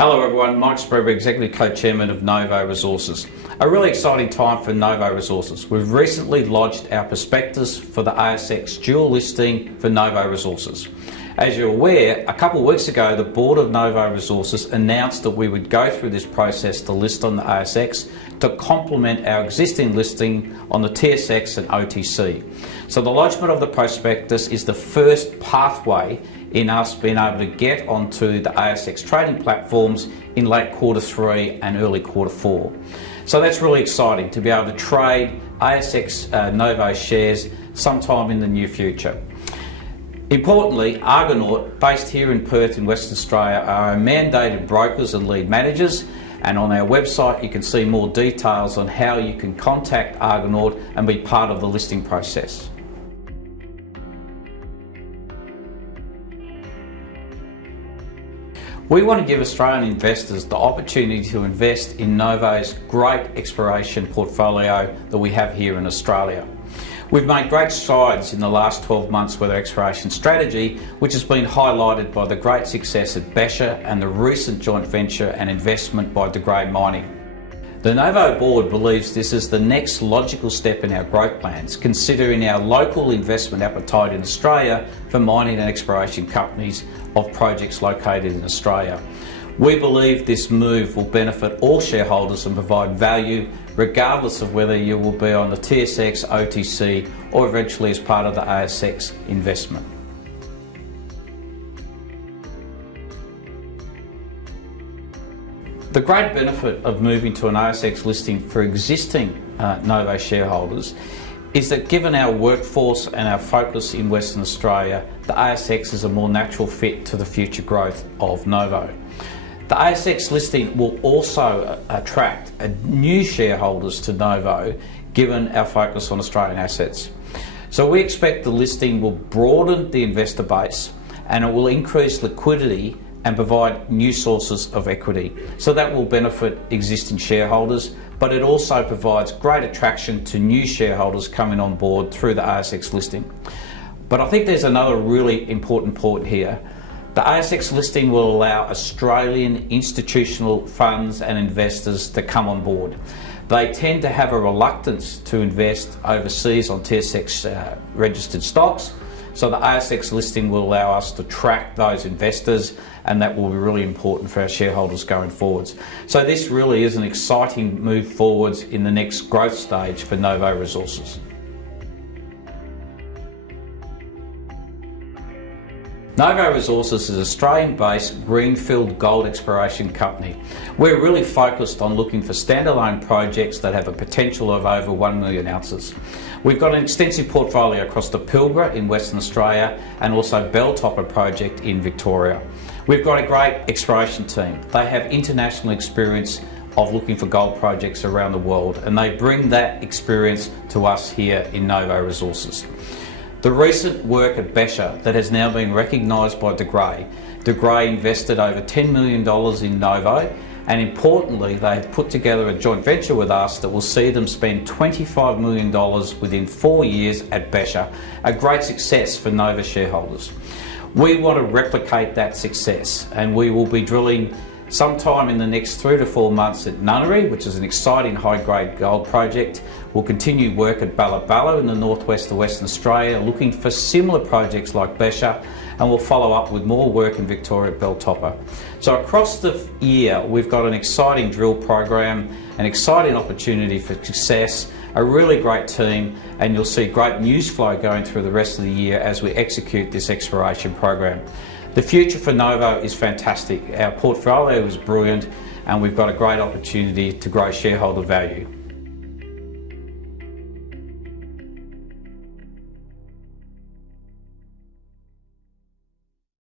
Hello everyone, Mike Spreadborough, Executive Co-Chairman of Novo Resources. A really exciting time for Novo Resources. We've recently lodged our prospectus for the ASX dual listing for Novo Resources. As you're aware, a couple of weeks ago the board of Novo Resources announced that we would go through this process to list on the ASX to complement our existing listing on the TSX and OTC. So the lodgement of the prospectus is the first pathway in us being able to get onto the ASX trading platforms in late Q3 and early Q4. So that's really exciting to be able to trade ASX Novo shares sometime in the near future. Importantly, Argonaut, based here in Perth in Western Australia, are our mandated brokers and lead managers, and on our website you can see more details on how you can contact Argonaut and be part of the listing process. We want to give Australian investors the opportunity to invest in Novo's great exploration portfolio that we have here in Australia. We've made great strides in the last 12 months with our exploration strategy, which has been highlighted by the great success at Becher and the recent joint venture and investment by De Grey Mining. The Novo board believes this is the next logical step in our growth plans, considering our local investment appetite in Australia for mining and exploration companies of projects located in Australia. We believe this move will benefit all shareholders and provide value regardless of whether you will be on the TSX, OTC or eventually as part of the ASX investment. The great benefit of moving to an ASX listing for existing Novo shareholders is that given our workforce and our focus in Western Australia, the ASX is a more natural fit to the future growth of Novo. The ASX listing will also attract new shareholders to Novo given our focus on Australian assets. So we expect the listing will broaden the investor base and it will increase liquidity and provide new sources of equity. So that will benefit existing shareholders, but it also provides great attraction to new shareholders coming on board through the ASX listing. But I think there's another really important point here. The ASX listing will allow Australian institutional funds and investors to come on board. They tend to have a reluctance to invest overseas on TSX registered stocks. So the ASX listing will allow us to track those investors, and that will be really important for our shareholders going forwards. So this really is an exciting move forwards in the next growth stage for Novo Resources. Novo Resources is an Australian-based greenfield gold exploration company. We're really focused on looking for standalone projects that have a potential of over 1 million ounces. We've got an extensive portfolio across the Pilbara in Western Australia and also Belltopper project in Victoria. We've got a great exploration team. They have international experience of looking for gold projects around the world, and they bring that experience to us here in Novo Resources. The recent work at Becher that has now been recognised by De Grey invested over $10 million in Novo, and importantly they have put together a joint venture with us that will see them spend $25 million within 4 years at Becher, a great success for Novo shareholders. We want to replicate that success, and we will be drilling sometime in the next 3 to 4 months at Nunnery, which is an exciting high-grade gold project. We'll continue work at Balla Balla in the northwest of Western Australia, looking for similar projects like Becher, and we'll follow up with more work in Victoria at Belltopper. So across the year, we've got an exciting drill program, an exciting opportunity for success, a really great team, and you'll see great news flow going through the rest of the year as we execute this exploration program. The future for Novo is fantastic. Our portfolio is brilliant, and we've got a great opportunity to grow shareholder value.